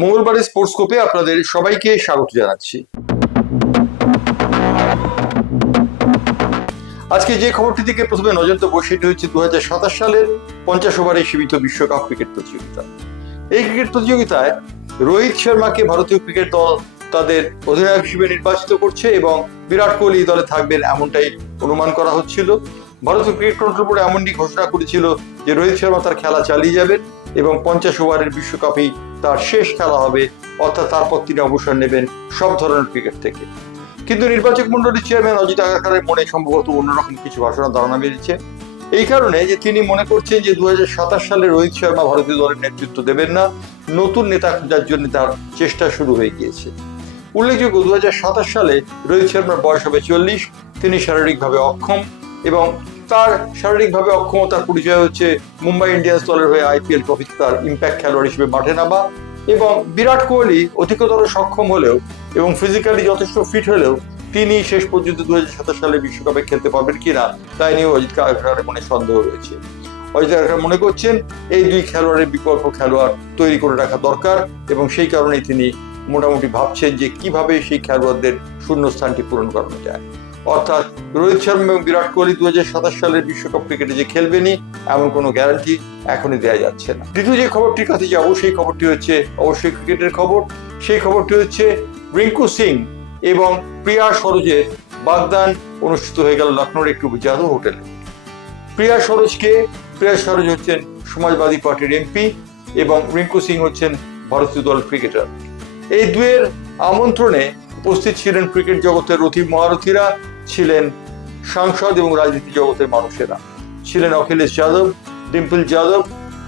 মঙ্গলবারের স্পোর্টস্কোপে আপনাদের সবাইকে স্বাগত জানাচ্ছি। আজকে যে খবরটি দিকে প্রথমে নজর দেবো সেটি হচ্ছে 2027 সালের 50 ওভারে সীমিত বিশ্বকাপ ক্রিকেট প্রতিযোগিতা। এই ক্রিকেট প্রতিযোগিতায় রোহিত শর্মাকে ভারতীয় ক্রিকেট দল তাদের অধিনায়ক হিসেবে নির্বাচিত করছে এবং বিরাট কোহলি দলে থাকবেন এমনটাই অনুমান করা হচ্ছিল। ভারতীয় ক্রিকেট কন্ট্রোল বোর্ড এমনটি ঘোষণা করেছিল যে রোহিত শর্মা তার খেলা চালিয়ে যাবেন এবং 50 ওভারের বিশ্বকাপেই তার শেষ খেলা হবে, অর্থাৎ তারপর তিনি অবসর নেবেন সব ধরনের ক্রিকেট থেকে। কিন্তু নির্বাচক মন্ডলীর চেয়ারম্যান অজিত আগারকারের মনে সম্ভবত অন্যরকম কিছু ভাষণের ধারণা বেরিয়েছে, এই কারণে যে তিনি মনে করছেন যে 2027 সালে রোহিত শর্মা ভারতীয় দলের নেতৃত্ব দেবেন না, নতুন নেতা খোঁজার জন্য তার চেষ্টা শুরু হয়ে গিয়েছে। উল্লেখযোগ্য 2027 সালে রোহিত শর্মার বয়স হবে 40। তিনি শারীরিকভাবে অক্ষম এবং তার শারীরিকভাবে অক্ষমতার পরিচয় হচ্ছে মুম্বাই ইন্ডিয়ান্স দলের হয়ে আইপিএল ট্রফিতে তার ইম্প্যাক্ট খেলোয়াড় হিসেবে মাঠে নামা। এবং বিরাট কোহলি অধিকতর সক্ষম হলেও এবং ফিজিক্যালি যথেষ্ট ফিট হলেও তিনি শেষ পর্যন্ত 2027 সালে বিশ্বকাপে খেলতে পারবেন কিনা তাই নিয়ে অজিত আগারকারের মনে সন্দেহ রয়েছে। অজিত আগারকার মনে করছেন এই দুই খেলোয়াড়ের বিকল্প খেলোয়াড় তৈরি করে রাখা দরকার এবং সেই কারণেই তিনি মোটামুটি ভাবছেন যে কিভাবে সেই খেলোয়াড়দের শূন্যস্থানটি পূরণ করানো যায়। অর্থাৎ রোহিত শর্মা এবং বিরাট কোহলি 2027 সালের বিশ্বকাপ ক্রিকেটে যে খেলবেনই এমন কোনো গ্যারান্টি এখনই দেওয়া যাচ্ছে না। দ্বিতীয় যে খবরটির কাছে যাবো সেই খবরটি হচ্ছে অবশ্যই ক্রিকেটের খবর। সেই খবরটি হচ্ছে রিঙ্কু সিং এবং প্রিয়া সরোজের বাগদান অনুষ্ঠিত হয়ে গেল লখনৌর একটি যাদব হোটেলে। প্রিয়া সরোজ হচ্ছেন সমাজবাদী পার্টির এমপি এবং রিঙ্কু সিং হচ্ছেন ভারতীয় দল ক্রিকেটার। এই দুয়ের আমন্ত্রণে উপস্থিত ছিলেন ক্রিকেট জগতের রথী মহারথীরা, ছিলেন সাংসদ এবং রাজনীতি জগতের মানুষেরা, ছিলেন অখিলেশ যাদব, ডিম্পল যাদব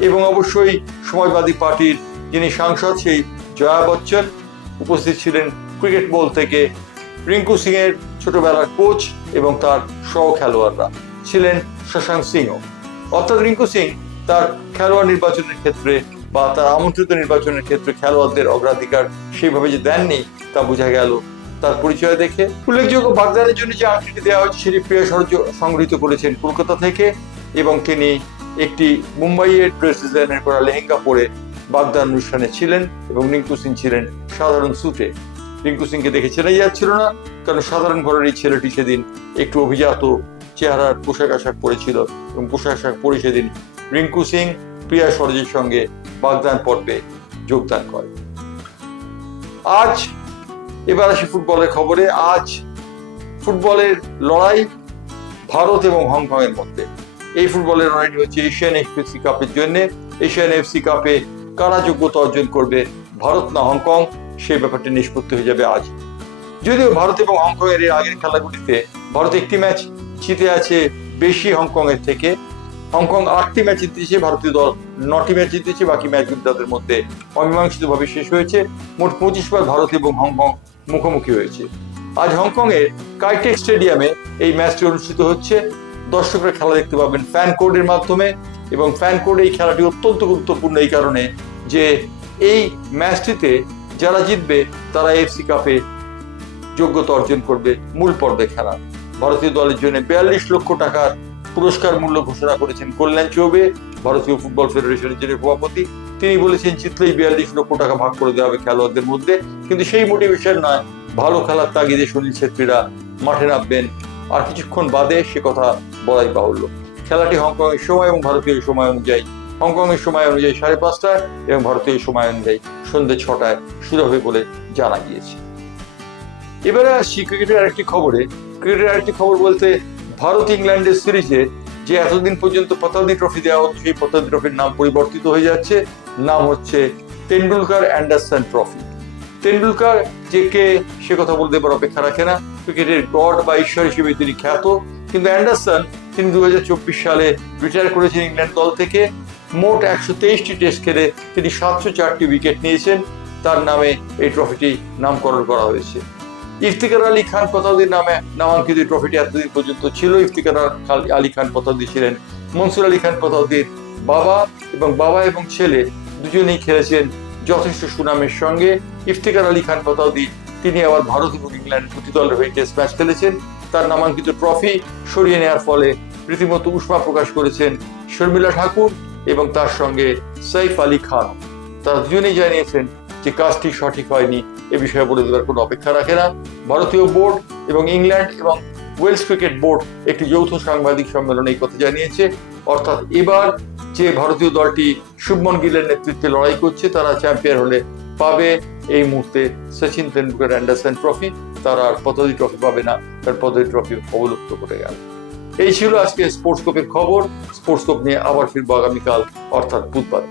এবং অবশ্যই সমাজবাদী পার্টির যিনি সাংসদ সেই জয়া বচ্চন। উপস্থিত ছিলেন ক্রিকেট বল থেকে রিঙ্কু সিং এর ছোটবেলার কোচ এবং তার সহ খেলোয়াড়রা, ছিলেন শশাঙ্ক সিংও। অর্থাৎ রিঙ্কু সিং তার খেলোয়াড় নির্বাচনের ক্ষেত্রে বা তার আমন্ত্রিত নির্বাচনের ক্ষেত্রে খেলোয়াড়দের অগ্রাধিকার সেইভাবে যে দেননি তা বোঝা গেল তার পরিচয় দেখে। উল্লেখযোগ্য বাগদানের জন্য যে আংটিটি দেওয়া হচ্ছে সেটি প্রিয়া সরোজ সংগৃহীত করেছেন কলকাতা থেকে এবং তিনি একটি মুম্বাইয়ের ড্রেস ডিজাইনের করা লেহেঙ্গা পরে বাগদান অনুষ্ঠানে ছিলেন এবং রিঙ্কু সিং ছিলেন সাধারণ স্যুটে। রিঙ্কু সিংকে দেখে চেনাই যাচ্ছিল না, কারণ সাধারণ ঘরের এই ছেলেটি সেদিন একটু অভিজাত চেহারার পোশাক আশাক পরেছিল এবং পোশাক আশাক পরে সেদিন রিঙ্কু সিং প্রিয়া সরোজের সঙ্গে বাগদান পর্বে যোগদান করে। আজ এবার আসি ফুটবলের খবরে। আজ ফুটবলের লড়াই ভারত এবং হংকং এর মধ্যে। এই ফুটবলের লড়াইটি হচ্ছে এশিয়ান এফসি কাপের জন্য। এশিয়ান এফসি কাপে কারা যোগ্যতা অর্জন করবে, ভারত না হংকং, সেই ব্যাপারটি নিষ্পত্তি হয়ে যাবে আজ। যদিও ভারত এবং হংকং এর আগের খেলাগুলিতে ভারত একটি ম্যাচ জিতে আছে বেশি হংকং এর থেকে। হংকং 8টি ম্যাচ জিতেছে, ভারতীয় দল 9টি ম্যাচ জিতেছে, বাকি ম্যাচগুলি তাদের মধ্যে অমীমাংসিতভাবে শেষ হয়েছে। মোট 25 বার ভারত এবং হংকং মুখোমুখি হয়েছে। আজ হংকং এর কাইটেক স্টেডিয়ামে এই ম্যাচটি অনুষ্ঠিত হচ্ছে। দর্শকরা খেলা দেখতে পাবেন ফ্যান কোডের মাধ্যমে এবং ফ্যান কোডে এই খেলাটি অত্যন্ত গুরুত্বপূর্ণ এই কারণে যে এই ম্যাচটিতে যারা জিতবে তারা এফসি কাপে যোগ্যতা অর্জন করবে মূল পর্বে খেলা। ভারতীয় দলের জন্য 42 লক্ষ টাকার পুরস্কার মূল্য ঘোষণা করেছেন কল্যাণ চৌবে, ভারতীয় ফুটবল ফেডারেশনের যিনি সভাপতি। তিনি বলেছেন জিতলেই 42 লক্ষ টাকা ভাগ করে দেওয়া হবে খেলোয়াড়দের মধ্যে, কিন্তু সেই মোটিভেশন নয়, ভালো খেলার তাগিদে সুনীল ছেত্রীরা মাঠে নামবেন আর কিছুক্ষণ বাদে, সে কথা বলাই বাহুল্য। খেলাটি হংকং এর সময় এবং ভারতীয় সময় অনুযায়ী, হংকং এর সময় অনুযায়ী 5:30টায় এবং ভারতীয় সময় অনুযায়ী সন্ধ্যে 6টায় শুরু হবে বলে জানা গিয়েছে। এবারে আসছি ক্রিকেটের আরেকটি খবরে। ক্রিকেটের আরেকটি খবর বলতে ভারত ইংল্যান্ডের সিরিজে যে এতদিন পর্যন্ত পতাব্দী ট্রফি দেওয়া হতো সেই পতাব্দী ট্রফির নাম পরিবর্তিত হয়ে যাচ্ছে। নাম হচ্ছে টেন্ডুলকার অ্যান্ডারসন ট্রফি। টেন্ডুলকার যে কে সে কথা বলতে এবার অপেক্ষা রাখে না, ক্রিকেটের গড বা ঈশ্বর হিসেবে তিনি খ্যাত। কিন্তু অ্যান্ডারসন তিনি 2024 সালে রিটায়ার করেছেন ইংল্যান্ড দল থেকে। মোট 123টি টেস্ট খেলে তিনি 704টি উইকেট নিয়েছেন। তার নামে এই ট্রফিটি নামকরণ করা হয়েছে। ইফতিকার আলী খান পতাব্দীর নামে নামাঙ্কিত ট্রফিটি এতদিন পর্যন্ত ছিল। ইফতিকার আলী খান পতাব্দী ছিলেন মনসুর আলী খান পতাব্দীর বাবা এবং বাবা এবং ছেলে দুজনেই খেলেছেন যথেষ্ট সুনামের সঙ্গে। ইফতিকার আলী খান পতাব্দী তিনি আবার ভারত এবং ইংল্যান্ড দুটি দলের হয়ে টেস্ট ম্যাচ খেলেছেন। তার নামাঙ্কিত ট্রফি সরিয়ে নেওয়ার ফলে রীতিমতো উষ্মা প্রকাশ করেছেন শর্মিলা ঠাকুর এবং তার সঙ্গে সাইফ আলী খান। তারা দুজনেই জানিয়েছেন যে কাজটি সঠিক হয়নি এ বিষয়ে বলে দেওয়ার কোনো অপেক্ষা রাখে না। ভারতীয় বোর্ড এবং ইংল্যান্ড এবং ওয়েলস ক্রিকেট বোর্ড একটি যৌথ সাংবাদিক সম্মেলনে এই কথা জানিয়েছে, অর্থাৎ এবার যে ভারতীয় দলটি শুভমন গিলের নেতৃত্বে লড়াই করছে তারা চ্যাম্পিয়ন হলে পাবে এই মুহূর্তে সচিন তেন্ডুলকর অ্যান্ডারসন ট্রফি, তারা আর পতঞ্জলি ট্রফি পাবে না, কারণ পতঞ্জলি ট্রফি অবলুপ্ত করে গেল। এই ছিল আজকে স্পোর্টস স্কোপের খবর। স্পোর্টস স্কোপ নিয়ে আবার ফিরবো আগামীকাল, অর্থাৎ বুধবার।